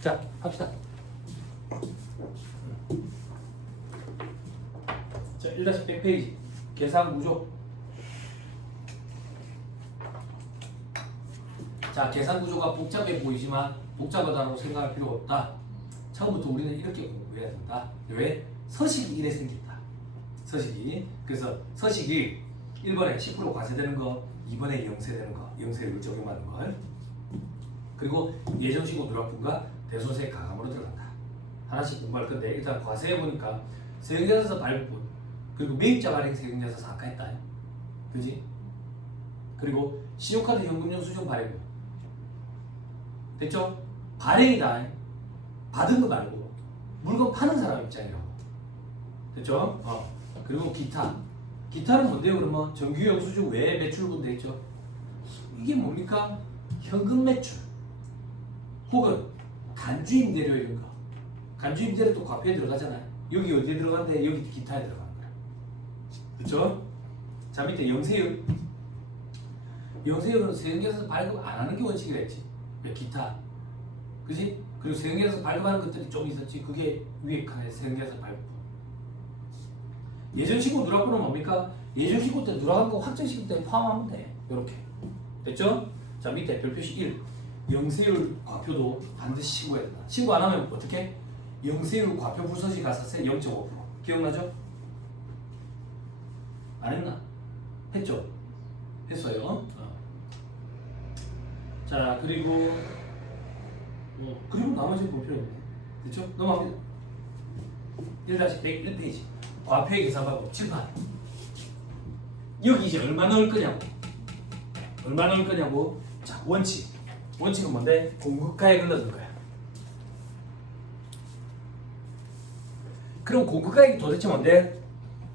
자, 합시다. 자, 1-100페이지. 계산 구조. 자, 계산 구조가 복잡해 보이지만 복잡하다고 생각할 필요가 없다. 처음부터 우리는 이렇게 공부해야 된다. 왜? 서식이 이래 생긴다. 서식이. 그래서 서식이 1번에 10% 과세되는 거, 2번에 영세되는 거, 영세율 적용하는 거. 그리고 예정신고 누락분과 대손세 가감으로 들어간다. 하나씩 공부할 건데 일단 과세해 보니까 세금계산서 발부분, 그리고 매입자 발행 세금계산서 아까 했다. 그지? 그리고 신용카드 현금 영수증 발행분. 됐죠? 발행이다. 받은 거 말고 물건 파는 사람 입장이라고. 됐죠? 그리고 기타. 기타는 뭔데요? 그러면 정규 영수증 외에 매출분 돼 있죠? 이게 뭡니까? 현금 매출 혹은 간주임대료 이런 거. 간주임대료 또 과표에 들어가잖아요. 여기 어디에 들어가는데 여기 기타에 들어가는 거야. 그렇죠? 자, 밑에 영세율. 영세율은 세금계산서 발급 안 하는 게 원칙이라 했지. 기타. 그지? 그리고 세금계산서 발급하는 것들이 좀 있었지. 그게 위에 칸에 세금계산서 발급. 예정신고 누락분은 뭡니까? 예정신고 때 누락한 거 확정신고 때 포함하면 돼. 요렇게. 됐죠? 자, 밑에 별표시 1. 영세율 과표도 반드시 신고해야 된다. 신고 안 하면 어떻게? 영세율 과표 불서시 가산세 0.5%. 기억나죠? 안 했나? 했죠? 했어요. 자, 그리고 나머지는 볼 필요 없네. 됐죠? 넘어갑니다. 1-101페이지. 과표의 계산 방법 칠판. 여기 이제 얼마 넣을 거냐고. 얼마 넣을 거냐고. 자, 원칙. 원칙은 뭔데? 공급가액을 넣는 거야. 그럼 공급가액이 도대체 뭔데?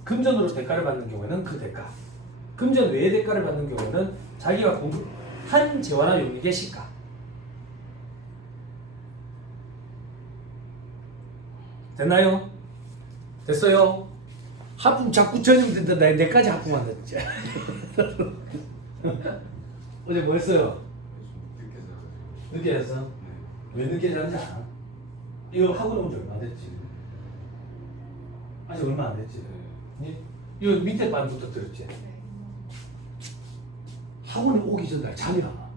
금전으로 대가를 받는 경우에는 그 대가. 금전 외의 대가를 받는 경우에는 자기가 공급한 재화나 용익의 시가. 됐나요? 됐어요? 하품 자꾸 전염된다. 내까지 하품한다 진짜. 어제 뭐 했어요? 늦게 했어? 네. 왜 늦게 잤는지 알아? 이거 학원 온 지 얼마 됐지? 아직 얼마 안 됐지? 네. 이거 밑에 반부터 들었지? 네. 학원에 오기 전날 잠이 안 와.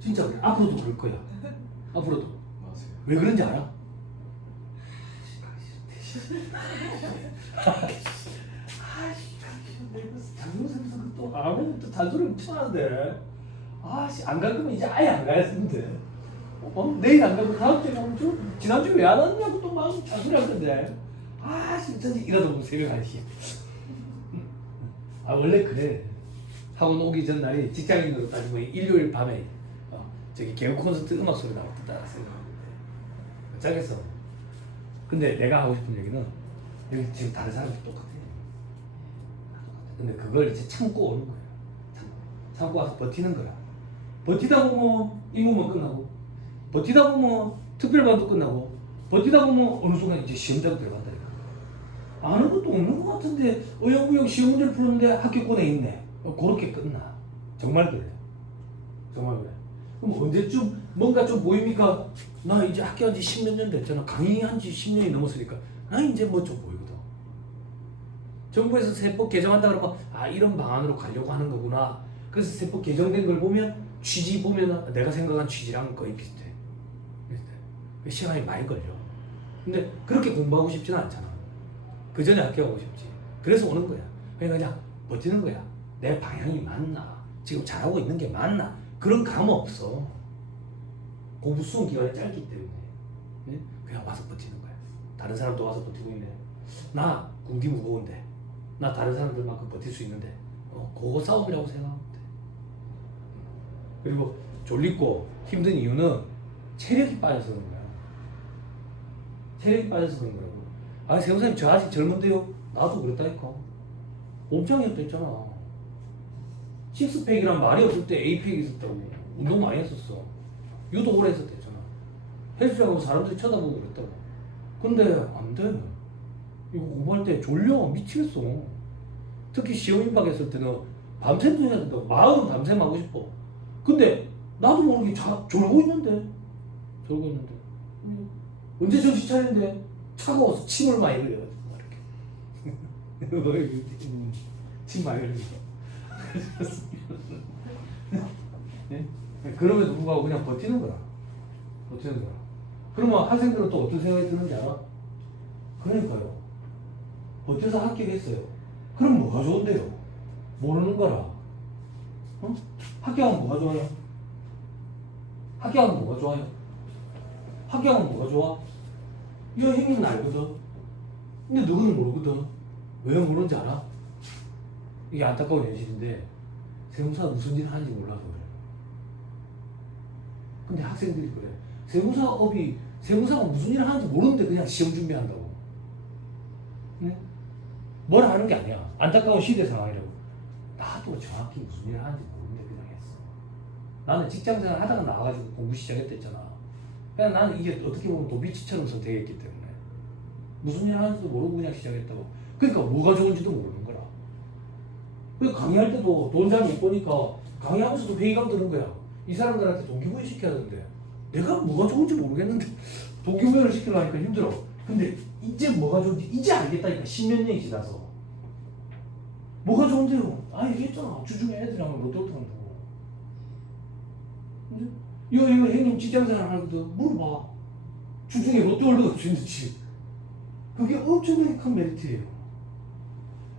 진짜 그래. 앞으로도 그럴 거야. 앞으로도. 맞아요. 왜 그런지 알아? 장동생에서 또 아무것도 단소리 치는데 안 갈 거면 이제 아예 안 가야겠는데 내일 안 가고 다음 주에 가면 좀 지난주에 왜 안 왔냐고 또 막 잔소리 할 건데 진짜 이러다 보면 새벽 1시. 원래 그래. 학원 오기 전날이 직장인으로 따지면 일요일 밤에 저기 개그 콘서트 음악 소리 나왔다 생각하는데 어쩌겠어. 근데 내가 하고 싶은 얘기는 여기 지금 다른 사람들 똑같아. 근데 그걸 이제 참고 오는 거야. 참고 와서 버티는 거야. 버티다 보면 임무만 끝나고, 버티다 보면 특별반도 끝나고, 버티다 보면 어느 순간 이제 시험장 들어간다니까. 아는 것도 없는 것 같은데 어영부영 시험 문제를 푸는데 합격권에 있네. 그렇게 끝나. 정말 그래. 정말 그래. 그럼 언제쯤 뭔가 좀 보입니까? 나 이제 학교한 지 10몇 년 됐잖아. 강의한 지 10년이 넘었으니까 나 이제 뭐 좀 보이거든. 정부에서 세법 개정한다 그러면 이런 방안으로 가려고 하는 거구나. 그래서 세법 개정된 걸 보면 취지 보면 내가 생각한 취지랑 거의 비슷해. 시간이 많이 걸려. 근데 그렇게 공부하고 싶지는 않잖아. 그 전에 합격하고 싶지. 그래서 오는 거야. 그냥 버티는 거야. 내 방향이 맞나? 지금 잘하고 있는 게 맞나? 그런 감 없어. 공부 수험 기간이 짧기 때문에 그냥 와서 버티는 거야. 다른 사람도 와서 버티고 있네. 나 군기 무거운데 나 다른 사람들만큼 버틸 수 있는데 그거 싸움이라고 생각하면 돼. 그리고 졸리고 힘든 이유는 체력이 빠져서 그런 거야. 체력이 빠져서 그런 거라고. 세우사님 저 아직 젊은데요? 나도 그랬다니까. 몸짱이었다 했잖아. 식스팩이란 말이 없을 때 에이팩이 있었다고. 운동 많이 했었어. 유도 오래 했었다 했잖아. 헬스장하고 사람들이 쳐다보고 그랬다고. 근데 안 돼. 이거 공부할 때 졸려 미치겠어. 특히 시험 임박했을 때는 밤샘도 해야 된다고. 마음은 밤샘 하고 싶어. 근데 나도 모르게 졸고 있는데 졸고 있는데 언제 정신 차리는데 차가워서 침을 많이 흘려요. 이렇게 침 많이 흘리고 네? 그럼에도 불구하고 그냥 버티는 거야. 버티는 거야. 그러면 학생들은 또 어떤 생각이 드는지 알아? 그러니까요. 버텨서 합격했어요. 그럼 뭐가 좋은데요? 모르는 거라. 어? 합격하면 뭐가 좋아요? 합격하면 뭐가 좋아요? 합격하면 뭐가 좋아? 이 형님은 알거든. 근데 너는 모르거든. 왜 모르는지 알아? 이게 안타까운 현실인데 세무사가 무슨 일을 하는지 몰라서 그래. 근데 학생들이 그래. 세무사가 무슨 일을 하는지 모르는데 그냥 시험 준비한다고. 네? 뭘 하는 게 아니야. 안타까운 시대 상황이라고. 나도 정확히 무슨 일을 하는지 모르는데 그냥 했어. 나는 직장생활 하다가 나와가지고 공부 시작했댔잖아. 그냥 나는 이게 어떻게 보면 도비치처럼 선택했기 때문에 무슨 일을 하는지도 모르고 그냥 시작했다고. 그러니까 뭐가 좋은지도 모르는 거라. 그 강의할 때도 돈 잘 못 버니까 강의하면서도 회의감 드는 거야. 이 사람들한테 동기부여 시켜야 되는데 내가 뭐가 좋은지 모르겠는데 동기부여를 시키려니까 힘들어. 근데 이제 뭐가 좋은지 이제 알겠다니까. 10몇 년이 지나서 뭐가 좋은데요? 아 얘기했잖아. 주중에 애들이랑 롯데호텔 간다고. 이거 형님 직장생활 하거든. 물어봐. 주중에 롯데월드가 주는지. 그게 엄청나게 큰 메리트예요.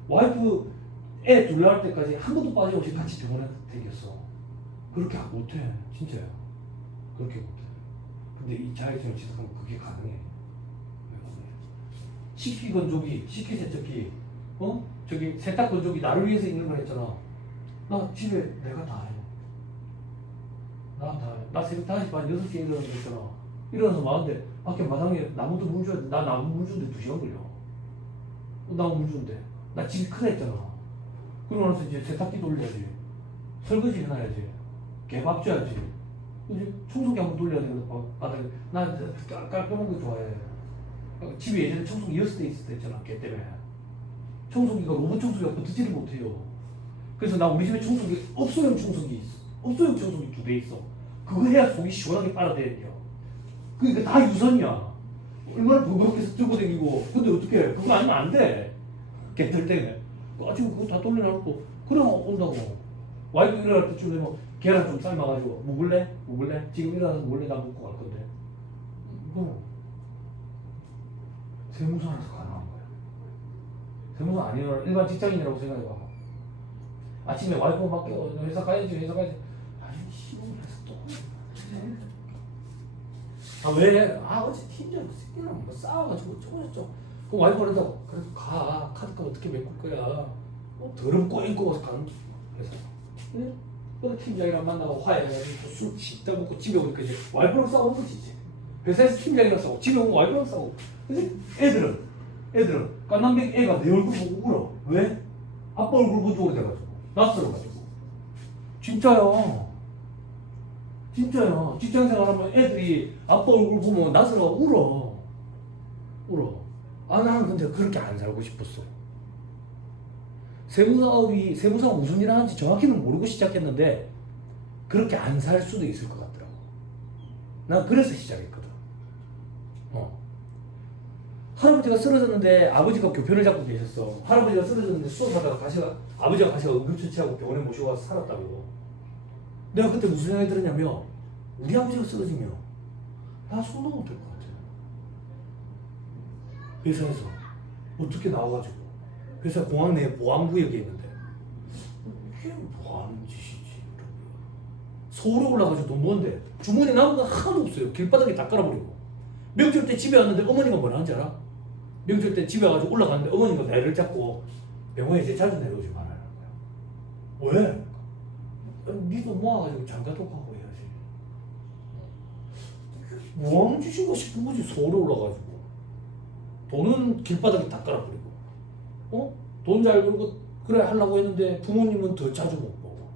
와이프 애 둘 낳을 때까지 한 번도 빠짐없이 같이 병원에 다녔어. 그렇게 못해. 진짜야. 그렇게 못해. 근데 이 자격증을 취득하면 그게 가능해. 식기건조기, 식기세척기, 저기 세탁건조기 나를 위해서 있는 거 했잖아. 나 집에 내가 다 해. 나 새벽 5시 반, 6시에 일어나는 거 있잖아. 일어나서 마는데 밖에 마당에 나무도 물 줘야 돼. 나 나무 물 주는데 2시간 걸려. 나무 물 주는데. 나 집이 크다 했잖아. 그러고 나서 이제 세탁기 돌려야지. 설거지 해놔야지. 개밥 줘야지. 이제 청소기 한번 돌려야 되거든. 바닥에. 나 깔끔한 거 좋아해. 집에 예전에 청소기 6대 있을 때 있잖아. 걔 때문에. 청소기가 로봇 청소기가 버티지를 못해요. 그래서 나 우리 집에 청소기 업소용 청소기 있어. 업소용 청소기 2대 있어. 그거 해야 속이 시원하게 빨아들여요. 그러니까 다 유선이야. 얼마나 번거롭게 들고 다니고. 근데 어떻게 그거 아니면 안 돼. 걔들 때문에. 지금 그거 다 돌려놓고 그러면 온다고. 와이프 일어날 때쯤 되면 계란 좀 삶아가지고 먹을래? 지금 일어나서 먹을래? 나 먹고 갈 건데. 세무사라서 가능한 거야. 세무사 아니면 일반 직장인이라고 생각해봐. 아침에 와이프 막 깨워. 회사 가야지. 아니 시골에서 또 왜? 어제 팀장 새끼랑 뭐 싸워가지고 어쩌고저쩌고. 그럼 와이프 그런다고. 그래도 가. 카드값 어떻게 메꿀 거야. 더럽고 앵꼬 가는 회사. 응? 그래서 팀장이랑 만나고 화해해가지고 술 씻다 먹고 집에 오니까 이제 와이프랑 싸우는 거지 이제. 회사에서 팀장이랑 싸우고 집에 오면 와이프랑 싸우고. 근데 애들은 깐남백 애가 내 얼굴 보고 울어. 왜? 아빠 얼굴 보고 오래돼가지고 낯설어가지고. 진짜요. 직장생활하면 애들이 아빠 얼굴 보면 낯설어 울어. 나는 근데 그렇게 안 살고 싶었어요. 세무사가 무슨 일을 하는지 정확히는 모르고 시작했는데 그렇게 안 살 수도 있을 것 같더라고. 난 그래서 시작했거든. 할아버지가 쓰러졌는데 아버지가 교편을 잡고 계셨어. 할아버지가 쓰러졌는데 수업하다가 아버지가 가시가 응급처치하고 병원에 모시고 가서 살았다고. 내가 그때 무슨 생각이 들었냐면 우리 아버지가 쓰러지면 나 손도 못 들 것 같아. 회사에서 어떻게 나와가지고 회사 공항 내에 보안구역에 있는데 이게 뭐 하는 짓이지. 서울에 올라가서 돈 버는데 주머니에 남은 거 하나도 없어요. 길바닥에 다 깔아버리고. 명절 때 집에 왔는데 어머니가 뭐라 하는지 알아? 명절 때 집에 와가지고 올라갔는데 어머니가 배를 잡고 병원에 이제 자주 내려오지 말아야 하는 거야. 왜? 니도 모아가지고 장가독하고 해야지. 뭐하는 짓인가 싶은 거지. 서울에 올라가지고 돈은 길바닥에 다 깔아버리고 돈 잘 벌고 그래 하려고 했는데 부모님은 더 자주 못 보고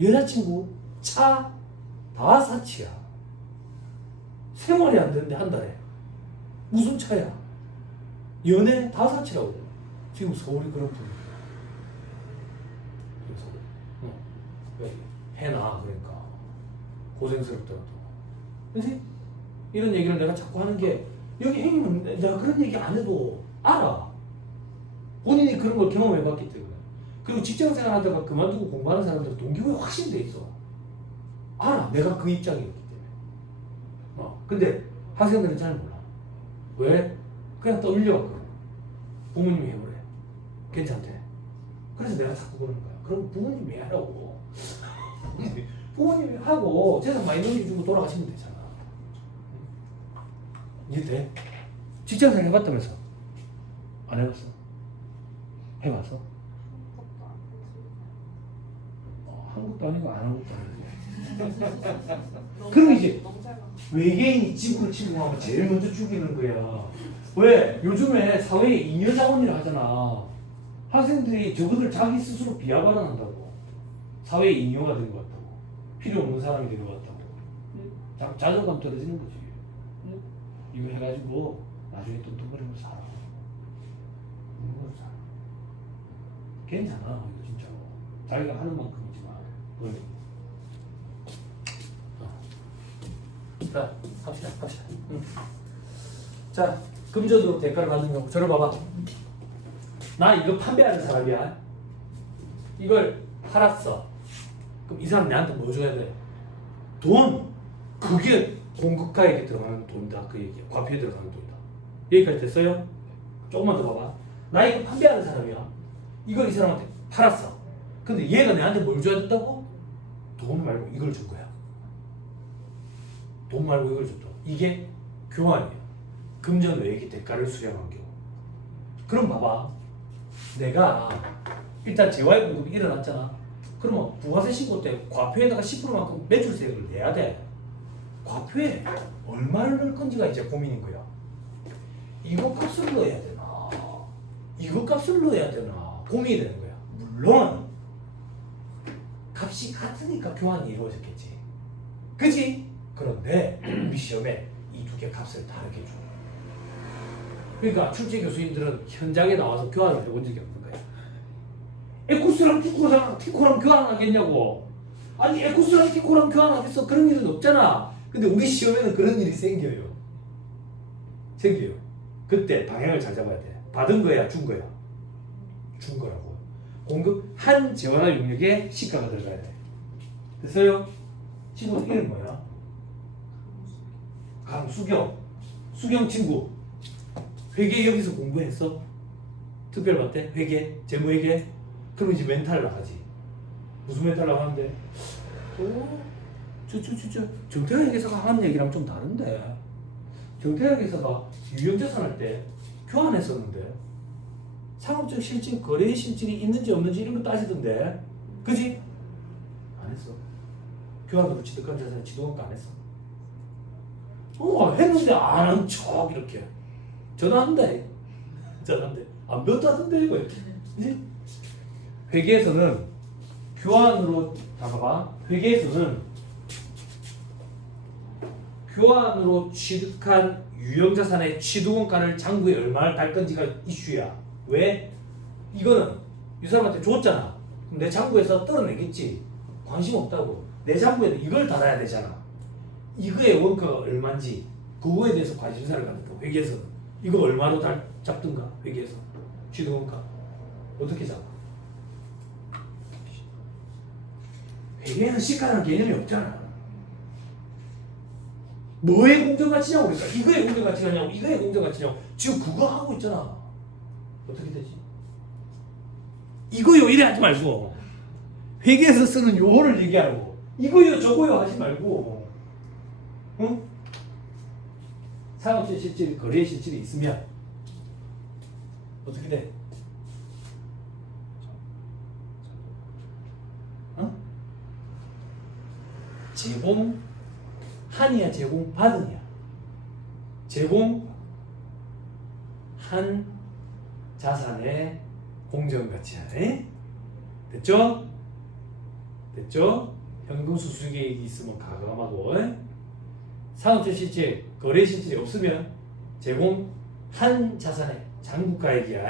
여자친구 차 다 사치야. 생활이 안 되는데 한 달에 무슨 차야. 연애 다 사치라고. 지금 서울이 그런 분위기야. 그래서 해나 그러니까 고생스럽더라도. 그치? 이런 얘기를 내가 자꾸 하는 게 여기 형님은 내가 그런 얘기 안 해도 알아. 본인이 그런 걸 경험해봤기 때문에. 그리고 직장생활 하다가 그만두고 공부하는 사람들은 동기부여 확신돼 있어. 알아. 내가 그 입장이었기 때문에. 근데 학생들은 잘 몰라. 왜? 그냥 떠밀려왔거든. 부모님이 해보래. 괜찮대. 그래서 내가 자꾸 그러는 거야. 그럼 부모님이 하라고. 부모님이 하고 재산 많이 넘겨주고 돌아가시면 되잖아. 이해돼? 직장생활 해봤다면서? 안 해봤어? 해봤어? 한국도 아니고 안 한국도 아니고. 그럼 이제 외계인이 지구를 침공하면 제일 먼저 죽이는 거야. 왜? 요즘에 사회에 잉여자원이라 하잖아. 학생들이 저것을 자기 스스로 비하발언한다고. 사회에 잉여가 된 것 같다고. 필요 없는 사람이 된 것 같다고. 자존감 떨어지는 거지. 이거 해가지고 나중에 뚱뚱거리면서 살아. 괜찮아 이거 진짜로. 자기가 하는 만큼이지만. 자, 합시다. 자, 금전으로 대가를 받는 경우. 저를 봐봐. 나 이거 판매하는 사람이야. 이걸 팔았어. 그럼 이 사람 내한테 뭐 줘야 돼? 돈. 그게 공급가에게 들어가는 돈이다. 그 얘기야. 과표에 들어가는 돈이다. 여기까지 됐어요? 조금만 더 봐봐. 나 이거 판매하는 사람이야. 이걸 이 사람한테 팔았어. 근데 얘가 내한테 뭘 줘야 된다고? 돈 말고 이걸 준 거야. 돈 말고 이걸 줬다. 이게 교환이야. 금전 외액의 대가를 수령한 경우. 그럼 봐봐. 내가 일단 재화의 공급이 일어났잖아. 그러면 부가세 신고 때 과표에다가 10%만큼 매출세액을 내야 돼. 과표에 얼마를 넣을 건지가 이제 고민인 거야. 이거 값을 넣어야 되나? 이거 값을 넣어야 되나? 고민이 되는 거야. 물론 값이 같으니까 교환이 이루어졌겠지. 그지? 그런데 우리 시험에 이 두 개 값을 다르게 줘. 그러니까 출제 교수님들은 현장에 나와서 교환을 해본 적이 없는 거야. 에쿠스랑 티코랑 교환하겠냐고. 아니 에쿠스랑 티코랑 교환하겠어. 그런 일은 없잖아. 근데 우리 시험에는 그런 일이 생겨요. 그때 방향을 잘 잡아야 돼. 받은 거야, 준 거야? 준 거라고. 공급 한 재원화 용역에 시가가 들어가야 돼. 됐어요? 친구 이름 뭐야? 강수경. 수경 친구. 회계 여기서 공부했어? 특별반때? 회계? 재무회계? 그럼 이제 멘탈 나가지. 무슨 멘탈 나가는데? 정태학 회계사가 하는 얘기랑 좀 다른데. 정태학 회계사가 유형자산 할 때 교환했었는데 상업적 실질, 거래의 실질이 있는지 없는지 이런 거 따지던데. 그지? 안 했어. 교환으로 취득한 자산을 지도원가 안 했어. 했는데 안 한 척 이렇게. 전화한대. 안 배웠다던데 이거. 그지? 회계에서는 교환으로 봐봐. 회계에서는 교환으로 취득한 유형자산의 취득원가를 장부에 얼마를 달 건지가 이슈야. 왜? 이거는 이 사람한테 줬잖아. 그럼 내 장부에서 떨어내겠지. 관심 없다고. 내 장부에는 이걸 달아야 되잖아. 이거의 원가가 얼마인지 그거에 대해서 관심사를 갖는다. 회계에서는 이거 얼마로 잡든가. 회계에서 취득원가 어떻게 잡아? 회계에는 시가라는 개념이 없잖아. 뭐의 공정가치냐고. 그러니까 이거의 공정가치냐고 이거의 공정가치냐고. 지금 그거 하고 있잖아. 어떻게 되지? 이거요 이래 하지 말고 회계에서 쓰는 요거를 얘기하고 이거요 저거요 하지 말고. 응? 상업적 실질, 거래의 실질이 있으면 어떻게 돼? 제공 한이야, 제공 받은이야. 제공 한 자산의 공정가치야. 됐죠? 현금 수수계획이 있으면 가감하고. 상업적 실질, 거래 실질이 없으면 제공 한 자산의 장부가액이야.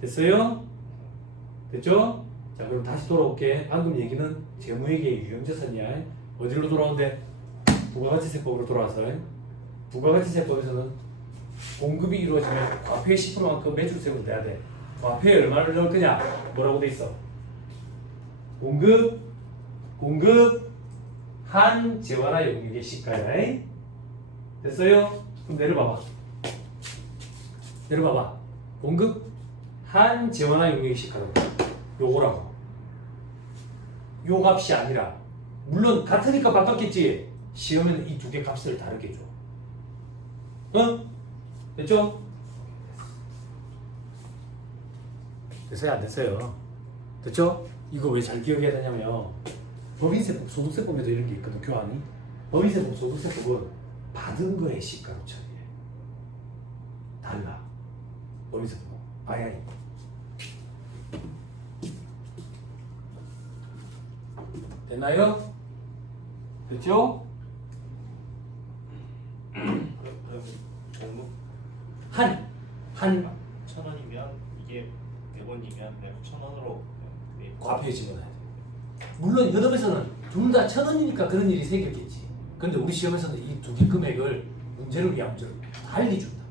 됐어요? 됐죠? 자, 그럼 다시 돌아올게. 방금 얘기는 재무회계의 유형자산이야. 어디로 돌아온대? 부가가치세법으로 돌아와서 부가가치세법에서는 공급이 이루어지면 과표의 10%만큼 매출세금을 내야 돼. 과표에 얼마를 넣을 거냐? 뭐라고 돼 있어? 공급 한 재화나 용익의 시가야. 됐어요? 그럼 내려봐봐. 공급 한 재화나 용익의 시가라고. 요거라고. 요 값이 아니라, 물론 같으니까 바꿨겠지. 시험에는 이 두 개 값을 다르게 줘. 응? 됐죠? 됐어요? 안 됐어요? 됐죠? 이거 왜 잘 기억해야 되냐면 법인세법, 소득세법에도 이런 게 있거든. 교환이. 법인세법, 소득세법은 받은 거에 시가로 처리해. 달라. 법인세법 방향이. 됐나요? 됐죠? 공급 한 1,000원이면 이게 100원이면 100,000원으로 과표에 집어넣어야 돼. 물론 여덟에서는 둘 다 1,000원이니까 그런 일이 생겼겠지. 근데 우리 시험에서는 이 두 개 금액을 문제를 위한 문제로 달리 준다.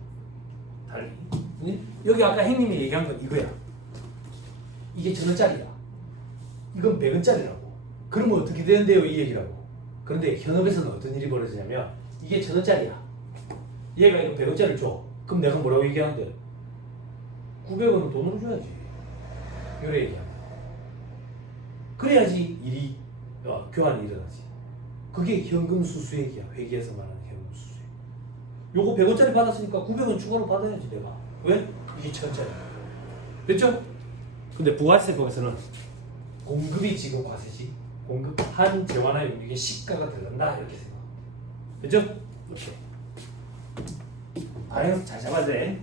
달리. 여기 아까 형님이 얘기한 건 이거야. 이게 1,000원짜리야. 이건 100원짜리라고. 그러면 어떻게 되는데요? 이 얘기라고. 그런데 현업에서는 어떤 일이 벌어지냐면 이게 1,000원짜리야. 얘가 이거 100원짜리를 줘. 그럼 내가 뭐라고 얘기하는데? 900원은 돈으로 줘야지. 이래 얘기하면. 그래야지 일이 교환이 일어나지. 그게 현금 수수액이야. 회계에서 말하는 현금 수수액. 요거 100원짜리 받았으니까 900원 추가로 받아야지 내가. 왜? 이게 1,000원짜리. 됐죠? 근데 부가세법에서는 공급이 지금 과세지. 공급 한 재화나 용익의 시가가 들어간다 이렇게 생각. 됐죠? 이렇게. 방향 잘 잡아야 돼.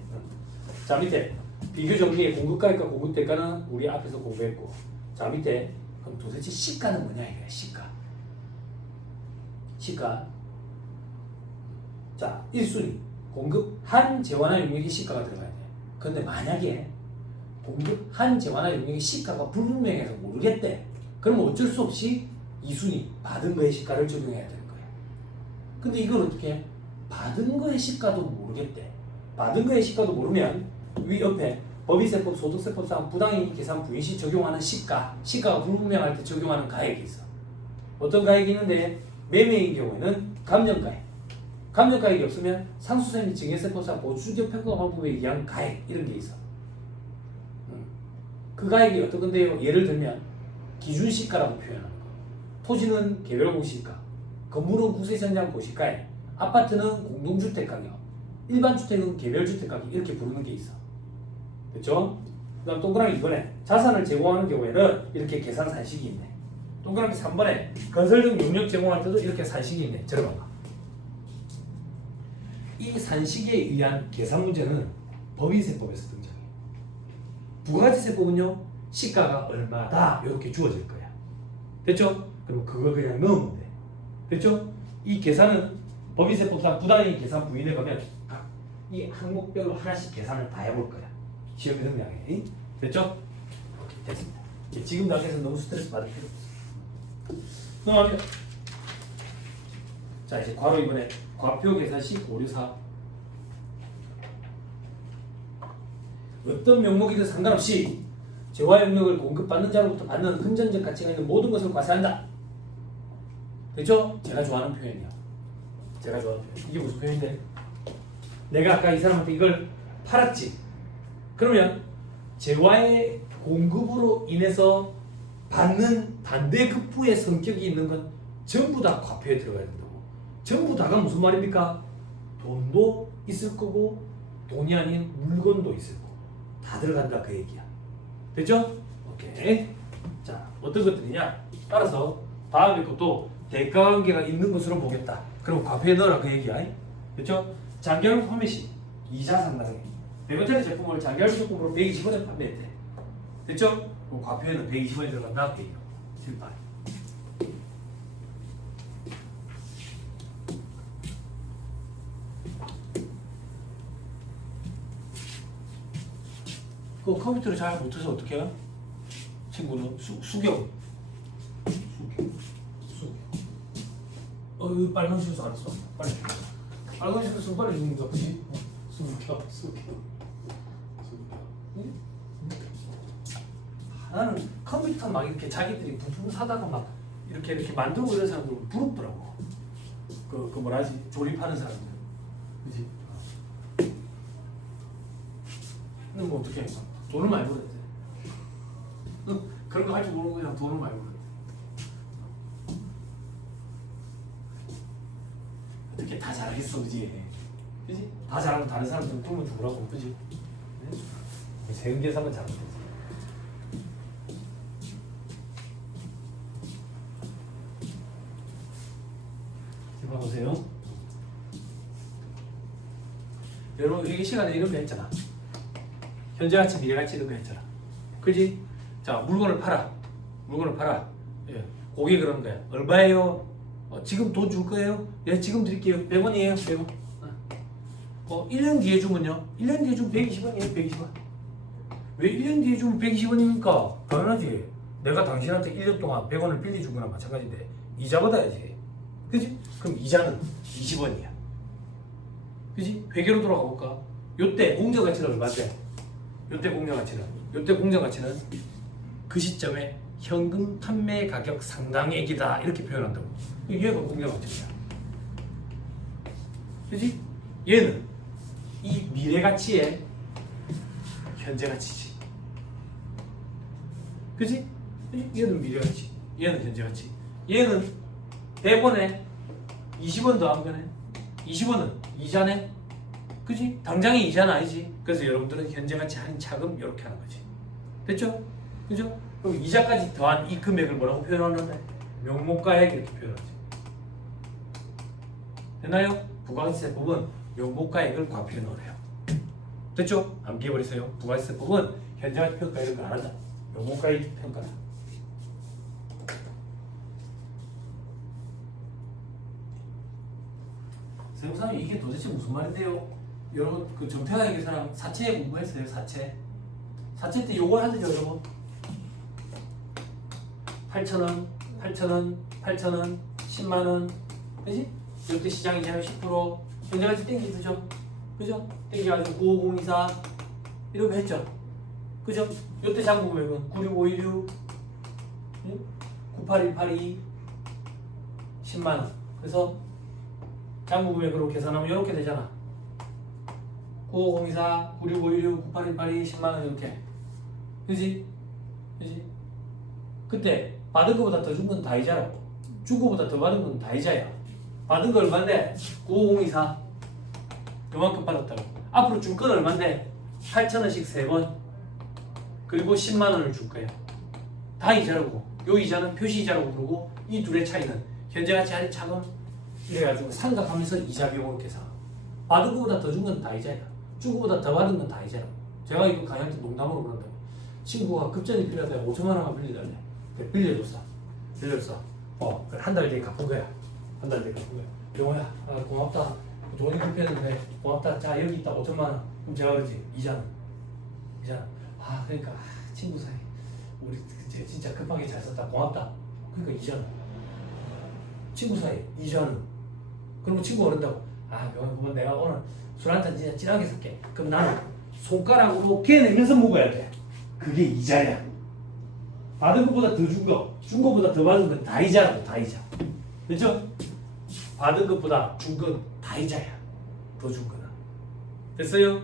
자 밑에 비교 정리의 공급가액과 공급대가는 우리 앞에서 공부했고, 자 밑에 그럼 도대체 시가는 뭐냐 이거야. 시가. 자 1순위 공급 한 재화나 용익의 시가가 들어가야 돼. 근데 만약에 공급 한 재화나 용익의 시가가 불분명해서 모르겠대. 그러면 어쩔 수 없이 2순위 받은 거의 시가를 적용해야 되는 거야. 근데 이걸 어떻게 해? 받은 거의 시가도 모르겠대. 받은 거의 시가도 모르면 위 옆에 법인세법, 소득세법상 부당이익 계산 부인 시 적용하는 시가가 불분명할 때 적용하는 가액이 있어. 어떤 가액이 있는데 매매인 경우에는 감정가액이 없으면 상수세 및 증여세법상 보수적 평가 방법에 의한 가액 이런 게 있어. 그 가액이 어떤 건데요? 예를 들면 기준시가라고 표현하는 거. 토지는 개별 공시가, 건물은 국세청장 고시가에, 아파트는 공동주택 가격, 일반 주택은 개별 주택 가격 이렇게 부르는 게 있어. 됐죠? 그다음 동그라미 2번에 자산을 제공하는 경우에는 이렇게 계산 산식이 있네. 동그라미 3번에 건설 등 용역 제공할 때도 이렇게 산식이 있네. 들어봐봐. 이 산식에 의한 계산 문제는 법인세법에서 등장해. 부가가치세법은요, 시가가 얼마다 이렇게 주어질 거야. 됐죠? 그럼 그걸 그냥 넣으면 돼. 됐죠? 이 계산은 법인세법상 부당이익 계산 부인에 가면 이 항목별로 하나씩 계산을 다 해볼 거야. 시험에 등장해. 됐죠? 오케이, 됐습니다. 지금 단계에서 너무 스트레스 받을 필요 없어. 넘어갑니다. 자, 이제 괄호 이번에 과표 계산 시 고려사. 어떤 명목이든 상관없이 재화 용역을 공급받는 자로부터 받는 금전적 가치가 있는 모든 것을 과세한다. 됐죠? 제가 좋아하는 표현이야. 이게 무슨 표현인데? 내가 아까 이 사람한테 이걸 팔았지. 그러면 재화의 공급으로 인해서 받는 반대급부의 성격이 있는 건 전부 다 과표에 들어가야 된다고. 전부 다가 무슨 말입니까? 돈도 있을 거고 돈이 아닌 물건도 있을 거고 다 들어간다 그 얘기야. 됐죠? 오케이. 자, 어떤 것들이냐? 따라서 다음에 것도 대가관계가 있는 것으로 보겠다. 그럼 과표에 넣어라 그 얘기야. 됐죠? 장기할 판매 시 이자 상당액 100원짜리 제품을 장기할 제품으로 120원에 판매했대. 됐죠? 그럼 과표에는 120원이 들어간다 그 얘기야. 실판. 그 컴퓨터를 잘 못해서 어떻게 해요? 친구는 수경. 이거 빨간 실수 안 써. 빨리. 빨간 실수 빨리 죽는다. 그지? 숨겨. 응? 나는 컴퓨터 막 이렇게 자기들이 부품 사다가 막 이렇게 만들고 이런 사람들 부럽더라고. 그 뭐라 하지? 조립하는 사람들. 그지? 근데 뭐 어떻게 해? 돈을 많이 벌었대. 그런 거 할 줄 모르고 그냥 돈을 많이 벌었대. 어떻게 다 잘하겠어, 그지? 그지? 다 잘하면 다른 사람들은 꿈을 주라고, 그지? 네? 세금 계산만 잘하면 되지. 보세요. 여러분 회계 시간에 이런 거 했잖아. 현재 가치, 미래 가치 이런 거 했잖아. 그지? 자, 물건을 팔아. 예. 고객이 그러는 거야. 얼마예요? 지금 돈 줄 거예요? 예, 지금 드릴게요. 100원이에요. 100원. 1년 뒤에 주면요. 1년 뒤에 주면 120원이에요. 120원. 왜 1년 뒤에 주면 120원입니까? 당연하지. 내가 당신한테 1년 동안 100원을 빌려준 거나 마찬가지인데 이자 받아야지. 그지? 그럼 이자는 20원이야. 그지? 회계로 돌아가 볼까? 요때 공정 가치는 얼마인데? 요때 공정 가치는 그 시점에 현금 판매 가격 상당액이다 이렇게 표현한다고. 얘가 공정 가치야. 그지? 얘는 이 미래 가치의 현재 가치지. 그지? 얘는 미래 가치, 얘는 현재 가치. 얘는 100원에 20원 더한 거네. 20원은 이자네. 그지? 당장의 이자는 아니지. 그래서 여러분들은 현재 가치 할인 차금 이렇게 하는 거지. 됐죠? 그죠? 그럼 이자까지 더한 이 금액을 뭐라고 표현하는데? 명목가액 이렇게 표현하지. 됐나요? 부가가치세법은 명목가액을 과표현을 해요. 됐죠? 암기해버리세요. 부가가치세법은 현재 가치 평가 이런 거 안 한다. 명목가액 평가다. 선생님 이게 도대체 무슨 말인데요? 여러분 그 정태환 계산랑 사채 공부했어요? 사채 때 요걸 하죠 여러분. 8,000원, 10만원, 그지? 이때 시장이잖아요. 10% 현재가치 땡기죠, 그죠? 땡겨가지고 95024 이렇게 했죠, 그죠? 이때 장부금액은 96516, 98182, 10만원. 그래서 장부금액으로 계산하면 이렇게 되잖아. 95024, 96516, 98182, 10만원 이렇게. 그지? 그때 받은 거보다 더 준 건 다 이자라고. 준 거보다 더 받은 건 다 이자야. 받은 거 얼마인데? 95024 요만큼 받았다고. 앞으로 줄 건 얼마인데? 8,000원씩 3번 그리고 10만원을 줄 거야. 다 이자라고. 요 이자는 표시이자라고 부르고 이 둘의 차이는 현재가치 할인 차금 이래가지고 삼각하면서 이자 비용을 계산. 받은 거보다 더 준 건 다 이자야. 준 거보다 더 받은 건 다 이자라고. 제가 이거 강의할 때 농담으로 그런다고. 친구가 급전이 필요하다 5천만 원만 빌리달래. 빌려줬어. 한 달 뒤에 갚은 거야. 병호야, 고맙다. 돈이 급했는데 고맙다. 자, 여기 있다 5천만 원. 그럼 제가 그러지. 이자는. 그러니까 친구 사이 우리 진짜 급하게 잘 썼다. 고맙다. 그러니까 이자는. 친구 사이 이자는. 그러면 친구가 그런다고. 병호 그러면 내가 오늘 술 한잔 진짜 진하게 살게. 그럼 나는 손가락으로 깨내면서 먹어야 돼. 그게 이자야. 받은 것보다 더 준 것보다 더 받은 건 다 이자라고. 다 이자. 그렇죠? 받은 것보다 준 건 다 이자야. 더 준 거는. 됐어요?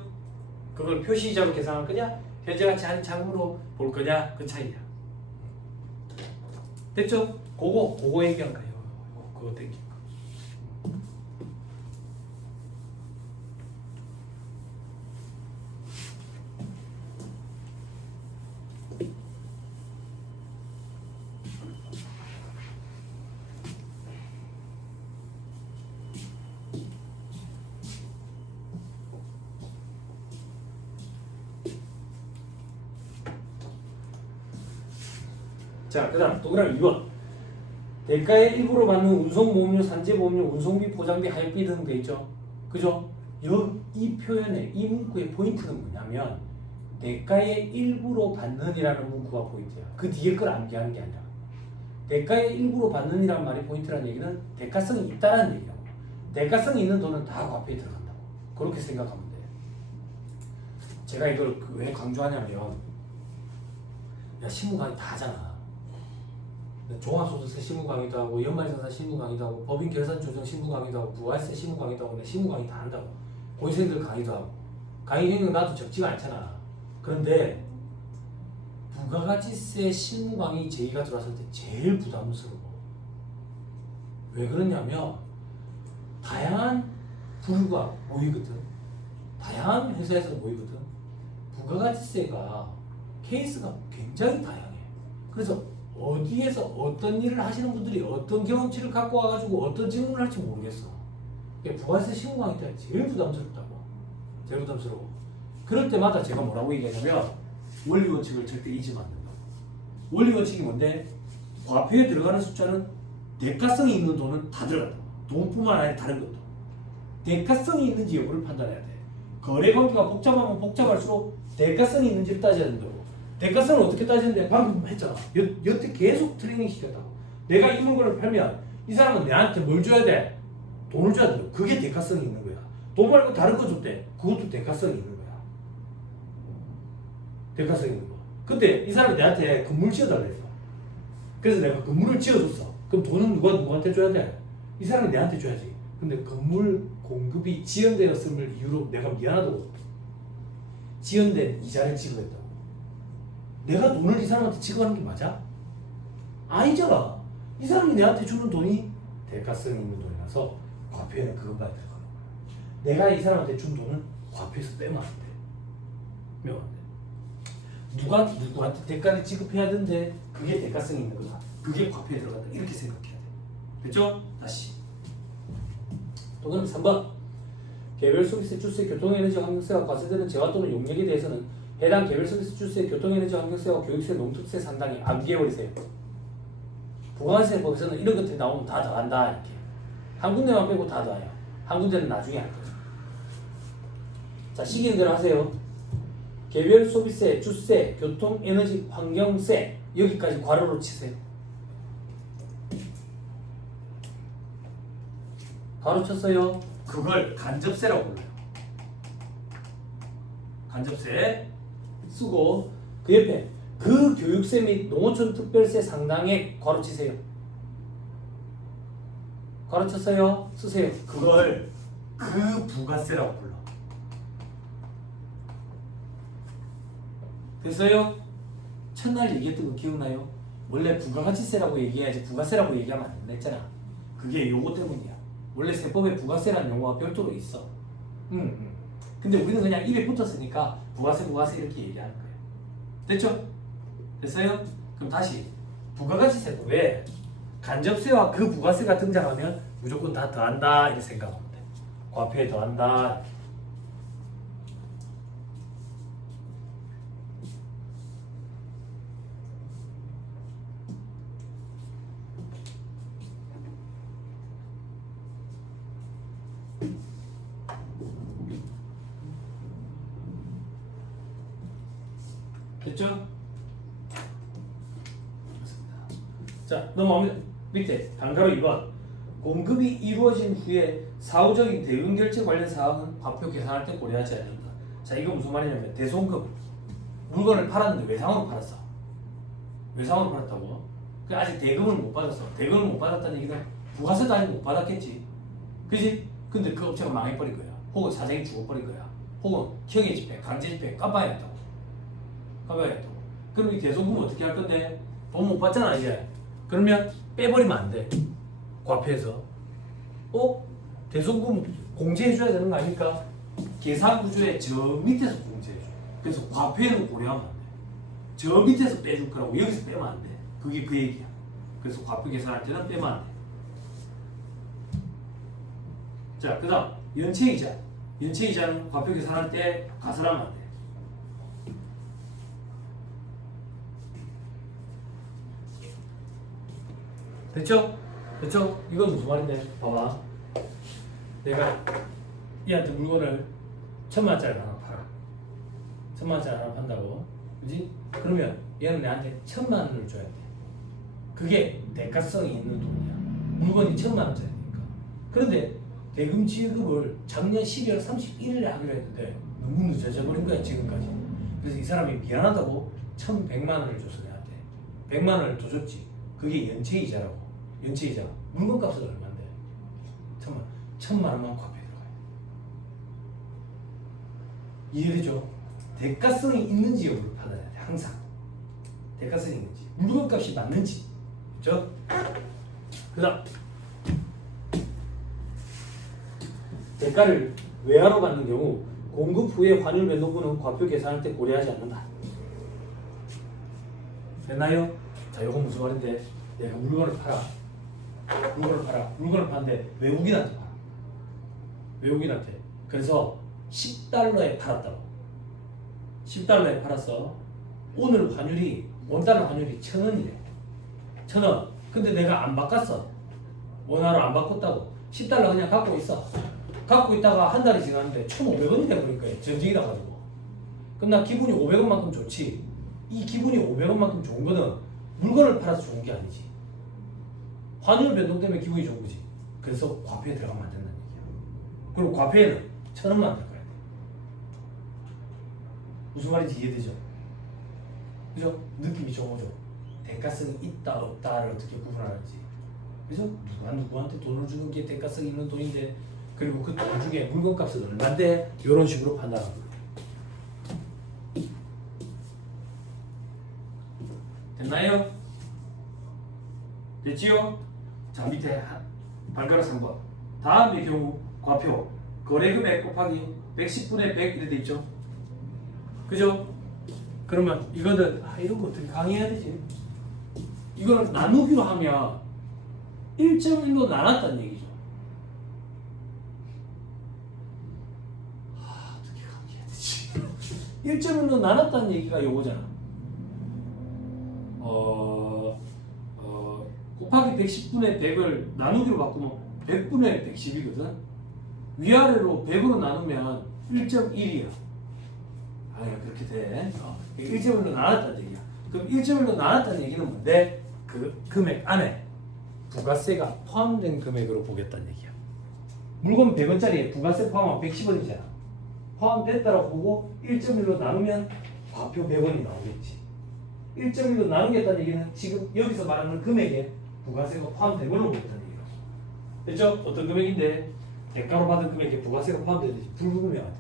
그걸 표시이자로 계산할 거냐? 현재가치 할인 차금으로 볼 거냐? 그 차이야. 됐죠? 그거 얘기한 거예요. 그거 땡긴 거. 자, 그 다음 동그라미 2번. 대가의 일부로 받는 운송보험료, 산재보험료, 운송비, 포장비, 하역비 등 돼 있죠. 그죠? 이 표현의 이 문구의 포인트는 뭐냐면 대가의 일부로 받는이라는 문구가 포인트야. 그 뒤에 걸 암기하는 게 아니라 대가의 일부로 받는이란 말이 포인트라는 얘기는 대가성이 있다라는 얘기라고. 대가성이 있는 돈은 다 과표에 들어간다고. 그렇게 생각하면 돼. 제가 이걸 왜 강조하냐면, 야, 신문 강의 다 하잖아. 종합소득세 신문 강의도 하고, 연말정산 신문 강의도 하고, 법인 결산 조정 신문 강의도 하고, 부가세 신문 강의도 하고, 내 신문 강의 다 한다고. 고시생들 강의도 하고. 강의 경력 나도 적지가 않잖아. 그런데 부가가치세 신문 강의 제의가 들어왔을 때 제일 부담스러워. 왜 그러냐면 다양한 부류가 모이거든. 다양한 회사에서 모이거든. 부가가치세가 케이스가 굉장히 다양해. 그래서 어디에서 어떤 일을 하시는 분들이 어떤 경험치를 갖고 와가지고 어떤 질문을 할지 모르겠어. 부가세 신문 강의 때 제일 부담스럽다고. 제일 부담스러워. 그럴 때마다 제가 뭐라고 얘기하냐면 원리 원칙을 절대 잊으면 안 된다. 원리 원칙이 뭔데? 과표에 들어가는 숫자는 대가성이 있는 돈은 다 들어간다. 돈뿐만 아니라 다른 것도. 대가성이 있는지 여부를 판단해야 돼. 거래 관계가 복잡하면 복잡할수록 대가성이 있는지를 따져야 된다고. 대가성을 어떻게 따지는데? 방금 했잖아. 여태 계속 트레이닝 시켰다고. 내가 이 물건을 팔면 이 사람은 내한테 뭘 줘야 돼? 돈을 줘야 된다고. 그게 대가성이 있는 거야. 돈 말고 다른 거 줬대. 그것도 대가성이 있는 거야. 대가성이 있는 거. 근데 이 사람이 내한테 건물 지어달라 했어. 그래서 내가 건물을 지어줬어. 그럼 돈은 누구한테 줘야 돼? 이 사람이 내한테 줘야지. 근데 건물 공급이 지연되었음을 이유로 내가 미안하다고 지연된 이자를 지급했다고. 내가 돈을 이 사람한테 지급하는 게 맞아? 아니잖아. 이 사람이 내한테 주는 돈이 대가성이 있는 돈이라서 과표에는 그거가 들어가는 거야. 내가 이 사람한테 준 돈은 과표에서 빼면 안 돼. 빼면 안 돼. 누가 누구한테 대가를 지급해야 되는데 그게 대가성이 있는 거다. 그게 과표에 들어간다. 이렇게 생각해야 돼. 됐죠? 다시. 또 그럼 3번. 개별 서비스 주세, 교통에너지 환경세와 과세되는 재화 또는 용역에 대해서는 해당 개별 서비스 주세, 교통에너지 환경세와 교육세, 농특세 상당히 암기해버리세요. 부가세법에서는 이런 것들이 나오면 다 더한다 이렇게. 한 군데만 빼고 다 더해요. 한 군데는 나중에 할 거예요. 자, 시키는 대로 하세요. 개별 소비세, 주세, 교통, 에너지, 환경세 여기까지 괄호로 치세요. 괄호 쳤어요. 그걸 간접세라고 불러요. 간접세 쓰고 그 옆에 그 교육세 및 농어촌 특별세 상당액 괄호 치세요. 괄호 쳤어요. 쓰세요. 그걸 그 부가세라고 불러. 됐어요? 첫날 얘기했던 거 기억나요? 원래 부가가치세라고 얘기해야지 부가세라고 얘기하면 안 된다 했잖아. 그게 요거 때문이야. 원래 세법에 부가세라는 용어가 별도로 있어. 근데 우리는 그냥 입에 붙었으니까 부가세 이렇게 얘기하는 거예요. 됐죠? 됐어요? 그럼 다시 부가가치세법에 간접세와 그 부가세가 등장하면 무조건 다 더한다 이렇게 생각하면 돼. 과표에 더한다. 됐죠? 자, 넘어갑니다. 밑에 단가로 2번. 공급이 이루어진 후에 사후적인 대응 결제 관련 사항은 과표 계산할 때 고려하지 않는다. 자, 이거 무슨 말이냐면 대손금. 물건을 팔았는데 외상으로 팔았어. 외상으로 팔았다고. 아직 대금을 못 받았어. 대금을 못 받았다는 얘기는 부가세도 아직 못 받았겠지. 그지? 근데 그 업체가 망해버린 거야. 혹은 사장이 죽어버린 거야. 혹은 형의 집행, 강제 집행 깜빡했다고. 깜빡했다고. 그럼 이 대손금 어떻게 할 건데? 돈 못 받잖아 이제. 그러면 빼버리면 안 돼. 과표에서. 대손금 공제해줘야 되는 거 아닙니까? 계산 구조의 저 밑에서 공제해줘. 그래서 과표에는 고려하면 안 돼. 저 밑에서 빼줄 거라고 여기서 빼면 안 돼. 그게 그 얘기야. 그래서 과표 계산할 때는 빼면 안 돼. 자, 그 다음 연체이자. 연체이자는 과표 계산할 때 가설하면 안 돼. 됐죠? 됐죠? 이건 무슨 말인데? 봐봐. 내가 얘한테 물건을 1000만원짜리 하나 팔아. 1000만원짜리 하나 판다고. 그지? 그러면 얘는 내한테 1000만원을 줘야 돼. 그게 대가성이 있는 돈이야. 물건이 1,000만 원짜리니까. 그런데 대금 지급을 작년 12월 31일에 하기로 했는데 너무 늦어져 버린 거야 지금까지. 그래서 이 사람이 미안하다고 1,100만 원을 줬어 내한테. 100만 원을 더 줬지. 그게 연체이자라고. 연체이자. 물건값은 얼마인데? 1,000만 원. 1,000만 원만 과표에 들어가요. 이해되죠? 대가성이 있는지 여부를 판단해야 돼. 항상. 대가성이 있는지. 물건값이 맞는지. 그렇죠? 그다음 대가를 외화로 받는 경우 공급 후에 환율 변동분은 과표 계산할 때 고려하지 않는다. 됐나요? 자, 요거 무슨 말인데 내가 물건을 팔아. 물건을 파는데 외국인한테 팔아. 외국인한테. 그래서 10달러에 팔았다고. 10달러에 팔았어. 오늘 환율이 원달러 환율이 1,000원이래. 1,000원. 근데 내가 안 바꿨어. 원화로 안 바꿨다고. 10달러 그냥 갖고 있어. 갖고 있다가 한 달이 지났는데 1,500원이 돼버리니까 전쟁이 나가지고. 그럼 나 기분이 500원만큼 좋지. 이 기분이 500원만큼 좋은 거는 물건을 팔아서 좋은 게 아니지. 환율 변동 때문에 기분이 좋은 거지. 그래서 과표에 들어가면 안 된다는 얘기야. 그리고 과표에는 1,000원만 들어가야 돼. 무슨 말인지 이해되죠? 그죠? 느낌이 좀 오죠? 대가성이 있다 없다를 어떻게 구분하는지. 그죠? 누가 누구한테 돈을 주는 게 대가성이 있는 돈인데, 그리고 그 돈 중에 물건값은 얼마인데, 이런 식으로 판단하는 거예요. 됐나요? 됐지요? 자, 밑에 발가락 3번. 다음의 경우 과표 거래금액 곱하기 110분의 100 이렇게 돼 있죠? 그죠? 그러면 이거는 이런 거 어떻게 강의해야 되지? 이걸 나누기로 하면 1.1로 나눴다는 얘기죠. 어떻게 강의해야 되지? 1.1로 나눴다는 얘기가 요거잖아. 곱하기 110분의 100을 나누기로 바꾸면 100분의 110이거든. 위아래로 100으로 나누면 1.1이야. 그렇게 돼. 1.1로 나눴다는 얘기야. 그럼 1.1로 나눴다는 얘기는 뭔데? 그 금액 안에 부가세가 포함된 금액으로 보겠다는 얘기야. 물건 100원짜리에 부가세 포함하면 110원이잖아. 포함됐다라고 보고 1.1로 나누면 과표 100원이 나오겠지. 1.1로 나누겠다는 얘기는 지금 여기서 말하는 금액에 부가세가 포함된 걸로 보겠다는 얘기야. 됐죠? 어떤 금액인데 대가로 받은 금액에 부가세가 포함되는지 불구분해야 돼.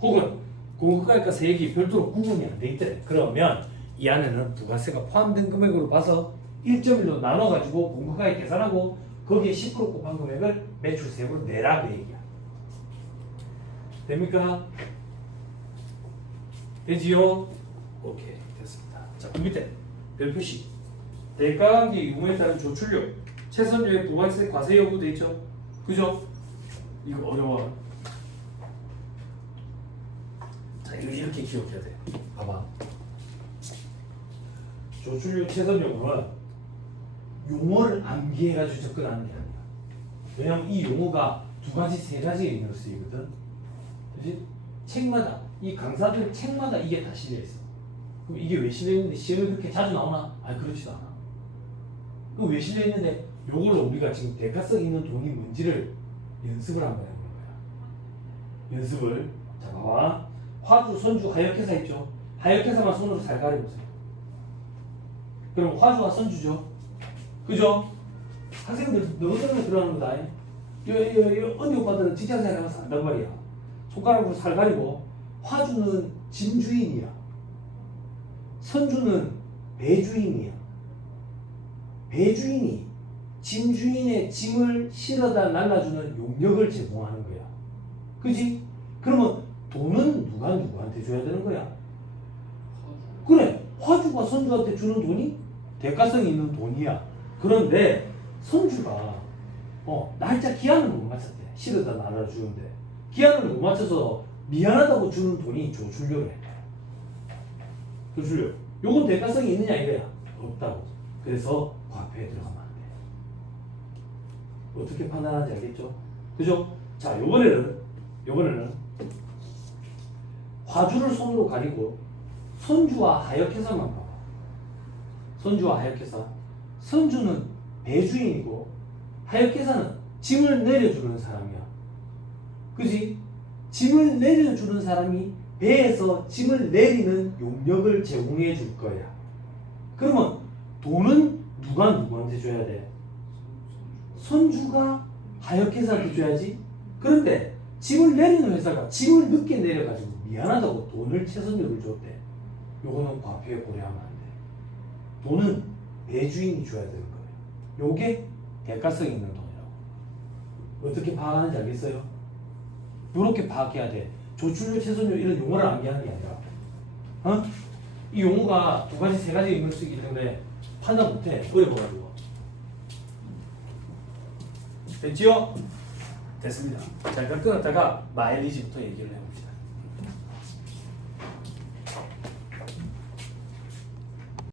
혹은 공급가액과 세액이 별도로 구분이 안 돼 있대. 그러면 이 안에는 부가세가 포함된 금액으로 봐서 1.1로 나눠가지고 공급가액 계산하고 거기에 10% 곱한 금액을 매출 세액으로 내라 그 얘기야. 됩니까? 되지요? 오케이, 됐습니다. 자, 그 밑에 별표시 대가관계 유무에 따른 조출료 최선료의 부가세 과세 여부 돼 있죠? 그죠? 이거 어려워. 자, 이거 이렇게 기억해야 돼. 봐봐. 조출료 최선 요금은 용어를 암기해가지고 접근하는 게 아니야. 왜냐면 이 용어가 두 가지, 세 가지의 의미로 쓰이거든. 그지? 책마다, 이 강사들 책마다 이게 다 실려있어. 그럼 이게 왜 실려있는데 시험에 그렇게 자주 나오나? 그렇지도 않아. 그럼 왜 실려있는데 요걸로 우리가 지금 대가성 있는 돈이 뭔지를 연습을 한번 해보는 거야. 연습을. 자, 봐봐. 화주, 선주, 하역회사 있죠? 하역회사만 손으로 잘 가려보세요. 그럼 화주와 선주죠? 그죠? 학생들 너무 때문에 들어가는 거다. 언니 오빠들은 직장생활 하면서 안단 말이야. 손가락으로 살 가리고 화주는 짐주인이야. 선주는 배주인이야. 배주인이 짐주인의 짐을 실어다 날라주는 용역을 제공하는 거야. 그지? 그러면 돈은 누가 누구한테 줘야 되는 거야? 그래, 화주가 선주한테 주는 돈이 대가성이 있는 돈이야. 그런데 선주가 날짜 기한을 못 맞췄대. 실어다 날아주는데 기한을 못 맞춰서 미안하다고 주는 돈이 조출료래. 조출료. 요건 대가성이 있느냐 이거야? 없다고. 그래서 과표에 들어가면 안 돼. 어떻게 판단하는지 알겠죠? 그죠? 자, 요번에는 화주를 손으로 가리고 선주와 하역회사만 봐봐. 선주와 하역회사. 선주는 배주인이고 하역계사는 짐을 내려주는 사람이야. 그지? 짐을 내려주는 사람이 배에서 짐을 내리는 용역을 제공해 줄 거야. 그러면 돈은 누가 누구한테 줘야 돼? 선주가 하역회사한테 줘야지. 그런데 짐을 내리는 회사가 짐을 늦게 내려가지고 미안하다고 돈을 최선료를 줬대. 요거는 과표에 고려하면 안 돼. 돈은 배주인이 줘야 되는 거예요. 요게 대가성 있는 돈이라고. 어떻게 파악하는지 알겠어요? 요렇게 파악해야 돼. 조출료, 최선료 이런 용어를 암기하는 게 아니라, 어? 이 용어가 두 가지, 세 가지 의미를 쓰기 때문에 판단 못해. 어려워가지고. 됐지요? 됐습니다. 자, 그럼 끊었다가 마일리지부터 얘기를 해봅시다.